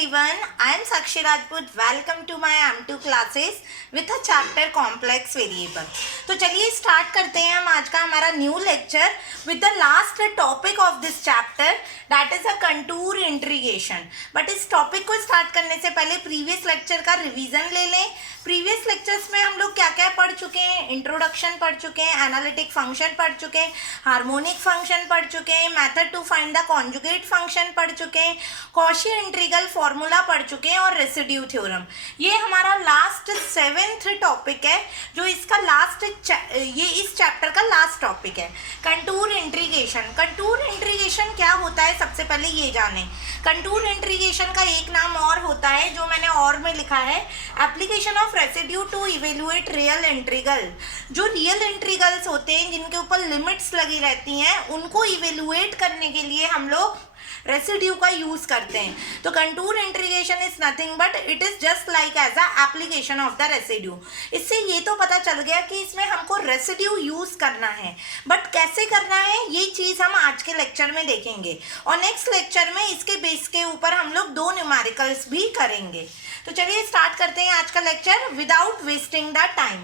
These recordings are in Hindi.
everyone, I am Sakshi Rajput. Welcome to my M2 classes with a chapter complex variable. तो चलिए स्टार्ट करते हैं हम आज का हमारा new lecture with the last topic of this chapter that is a contour integration. But इस टॉपिक को स्टार्ट करने से पहले प्रीवियस लेक्चर का रिवीजन ले लें. प्रीवियस लेक्चर्स में हम लोग क्या क्या पढ़ चुके हैं. इंट्रोडक्शन पढ़ चुके हैं, एनालिटिक फंक्शन पढ़ चुके हैं, हार्मोनिक फंक्शन पढ़ चुके हैं, method to find the conjugate function पढ़ चुके हैं, कॉशी इंटीग्रल फॉर्मूला पढ़ चुके हैं और रेसिड्यू थ्योरम. ये हमारा लास्ट 7th टॉपिक है जो इसका लास्ट ये इस चैप्टर का लास्ट टॉपिक है. Contour integration. कंटूर इंटीग्रेशन क्या होता है सबसे पहले ये जानें. कंटूर इंटीग्रेशन का एक नाम और होता है जो मैंने और में लिखा है, application of residue to evaluate real integral. जो रियल इंटीग्रल्स होते हैं जिनके ऊपर लिमिट्स लगी रहती हैं उनको इवेल्युएट करने के लिए हम लोग रेसिड्यू का यूज करते हैं. तो contour integration is nothing but it is just like as a application of the residue. इससे ये तो पता चल गया कि इसमें हमको रेसिड्यू यूज करना है, बट कैसे करना है ये चीज हम आज के लेक्चर में देखेंगे और नेक्स्ट लेक्चर में इसके बेस के ऊपर हम लोग 2 न्यूमेरिकल्स भी करेंगे. तो चलिए स्टार्ट करते हैं आज का lecture without wasting the time.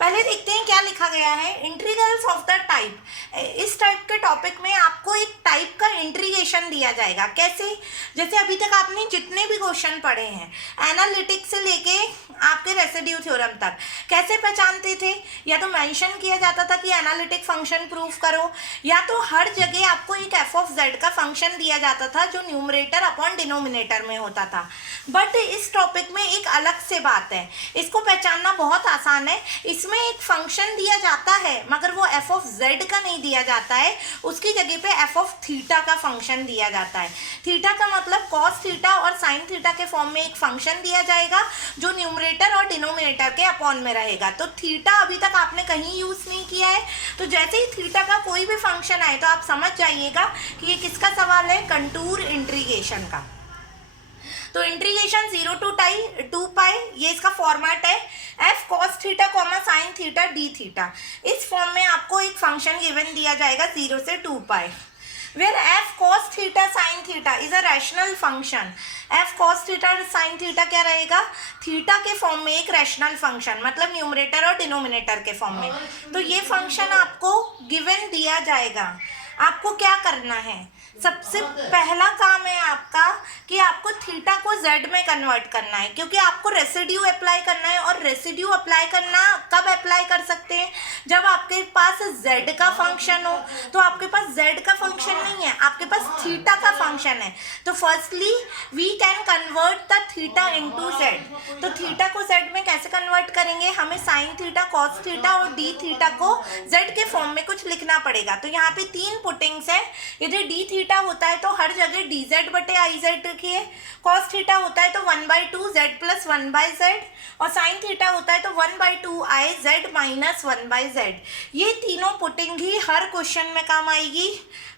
पहले देखते हैं क्या लिखा गया है. Integrals of the type. इस टाइप के टॉपिक में आपको एक टाइप का इंटीग्रेशन दिया जाएगा. कैसे? जैसे अभी तक आपने जितने भी क्वेश्चन पढ़े हैं एनालिटिक्स से लेके आपके रेसिड्यू थ्योरम तक, कैसे पहचानते थे? या तो मेंशन किया जाता था कि एनालिटिक फंक्शन प्रूफ करो, या तो हर जगह आपको एक एफ ऑफ जेड का फंक्शन दिया जाता था जो न्यूमरेटर अपॉन डिनोमिनेटर में होता था. बट इस टॉपिक में एक अलग से बात है, इसको पहचानना बहुत आसान है. इसमें एक फंक्शन दिया जाता है मगर वो एफ ऑफ जेड का नहीं दिया जाता है, उसकी जगह पे एफ ऑफ थीटा का फंक्शन दिया जाता है. थीटा का मतलब कॉस थीटा और साइन थीटा के फॉर्म में एक फंक्शन दिया जाएगा जो न्यूमरेटर और डिनोमिनेटर के अपॉन में रहेगा. तो थीटा अभी तक आपने कहीं यूज नहीं किया है, तो जैसे ही थीटा का कोई भी फंक्शन आए तो आप समझ जाइएगा कि ये किसका सवाल है, कंटूर इंटीग्रेशन का. तो इंटीग्रेशन 0 to 2 पाई ये इसका फॉर्मेट है. F cos theta comma sine theta D theta. इस फॉर्म में आपको एक फंक्शन गिवन दिया जाएगा 0 से 2 pi where f cos theta sine theta is a rational function. F cos theta और साइन थीटा क्या रहेगा, थीटा के फॉर्म में एक रैशनल फंक्शन, मतलब न्यूमरेटर और डिनोमिनेटर के फॉर्म में. तो ये फंक्शन आपको गिवन दिया जाएगा. आपको क्या करना है, सबसे पहला काम है आपका कि आपको थीटा को जेड में कन्वर्ट करना है, क्योंकि आपको रेसिड्यू अप्लाई करना है. और रेसिड्यू अप्लाई करना कब अप्लाई कर सकते हैं, जब आपके पास जेड का फंक्शन हो. तो आपके पास जेड का फंक्शन नहीं है, आपके पास थीटा का फंक्शन है. तो firstly we can convert the theta into z. तो थीटा को जेड में कैसे कन्वर्ट करेंगे, हमें साइन थीटा कॉस थीटा और डी थीटा को जेड के फॉर्म में कुछ लिखना पड़ेगा. तो यहाँ पे 3 पुटिंग्स है. यदि डी थीटा होता है तो हर जगह डी जेड बटे आई जेड रखिए. कॉस थीटा होता है तो 1/2 जेड प्लस 1/z, और साइन थीटा होता है तो 1/2 आई जेड माइनस 1/z. ये तीनों पुटिंग ही हर क्वेश्चन में काम आएगी.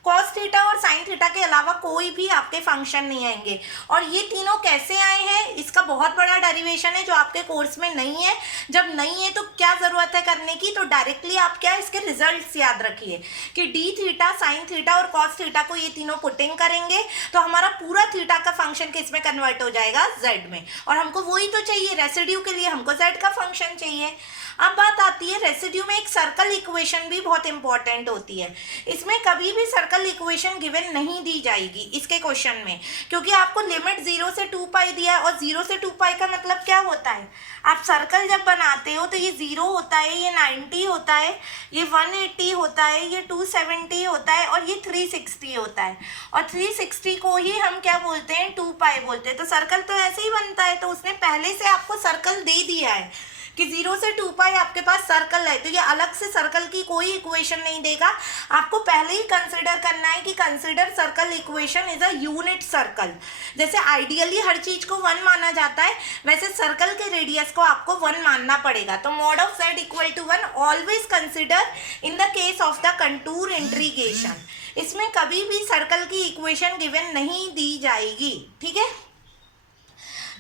कॉस थीटा और साइन थीटा के अलावा कोई भी आपके फंक्शन नहीं आएंगे. और ये तीनों कैसे आए हैं, इसका बहुत बड़ा डेरिवेशन है जो आपके कोर्स में नहीं है. जब नहीं है तो क्या ज़रूरत है करने की, तो डायरेक्टली आप क्या इसके रिजल्ट्स याद रखिए कि डी थीटा साइन थीटा और कॉस थीटा को ये तीनों पुटिंग करेंगे तो हमारा पूरा थीटा का फंक्शन किस में कन्वर्ट हो जाएगा, जेड में. और हमको वही तो चाहिए, रेसिड्यू के लिए हमको जेड का फंक्शन चाहिए. अब बात आती है रेसिड्यू में एक सर्कल इक्वेशन भी बहुत इंपॉर्टेंट होती है. इसमें कभी भी सर्कल इक्वेशन गिवन नहीं दी जाएगी इसके क्वेश्चन में, क्योंकि आपको लिमिट 0 से 2 पाई दिया है. और 0 से 2 पाई का मतलब क्या होता है, आप सर्कल जब बनाते हो तो ये 0 होता है, ये 90 होता है, ये 180 होता है, ये 270 होता है और ये 360 होता है. और 360 को ही हम क्या बोलते हैं, 2 पाई बोलते हैं. तो सर्कल तो ऐसे ही बनता है. तो उसने पहले से आपको सर्कल दे दिया है कि 0 से 2 पाई आपके पास सर्कल है. तो ये अलग से सर्कल की कोई इक्वेशन नहीं देगा. आपको पहले ही कंसिडर करना है कि consider circle equation is a unit circle. जैसे आइडियली हर चीज को 1 माना जाता है, वैसे सर्कल के रेडियस को आपको 1 मानना पड़ेगा. तो mod of z equal to 1 always consider in the case of the contour integration. इसमें कभी भी सर्कल की इक्वेशन गिवन नहीं दी जाएगी. ठीक है.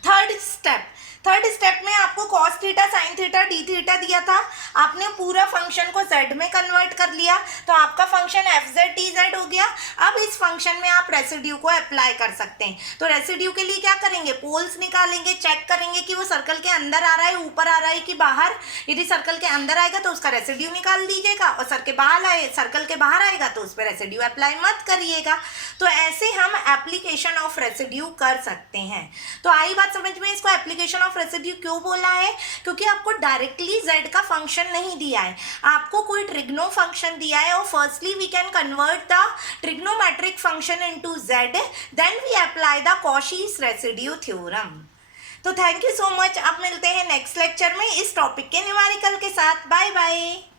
थर्ड स्टेप, थर्ड स्टेप में आपको cos theta sine theta D theta दिया था, आपने पूरा फंक्शन को z में कन्वर्ट कर लिया, तो आपका function F Z T Z हो गया। अब इस फंक्शन में आप रेसिड्यू को अप्लाई कर सकते हैं। तो रेसिड्यू के लिए क्या करेंगे, पोल्स निकालेंगे, चेक करेंगे कि वो सर्कल के अंदर आ रहा है, ऊपर आ रहा है कि बाहर। यदि सर्कल के अंदर आएगा तो उसका रेसिड्यू निकाल दीजिएगा, और सर्कल के बाहर आएगा तो उस पर रेसिड्यू अप्लाई मत करिएगा। तो ऐसे हम एप्लीकेशन ऑफ रेसिड्यू कर सकते हैं। तो आई बात समझ में, इसको एप्लीकेशन ऑफ रेसिड्यू क्यों बोला है, क्योंकि आपको डायरेक्टली z का फंक्शन नहीं दिया है, आपको कोई ट्रिग्नो फंक्शन दिया है, और firstly we can convert the trigonometric function into z, then we apply the Cauchy's residue theorem. तो थैंक यू सो मच, अब मिलते हैं नेक्स्ट लेक्चर में इस टॉपिक के न्यूमेरिकल के साथ। Bye bye.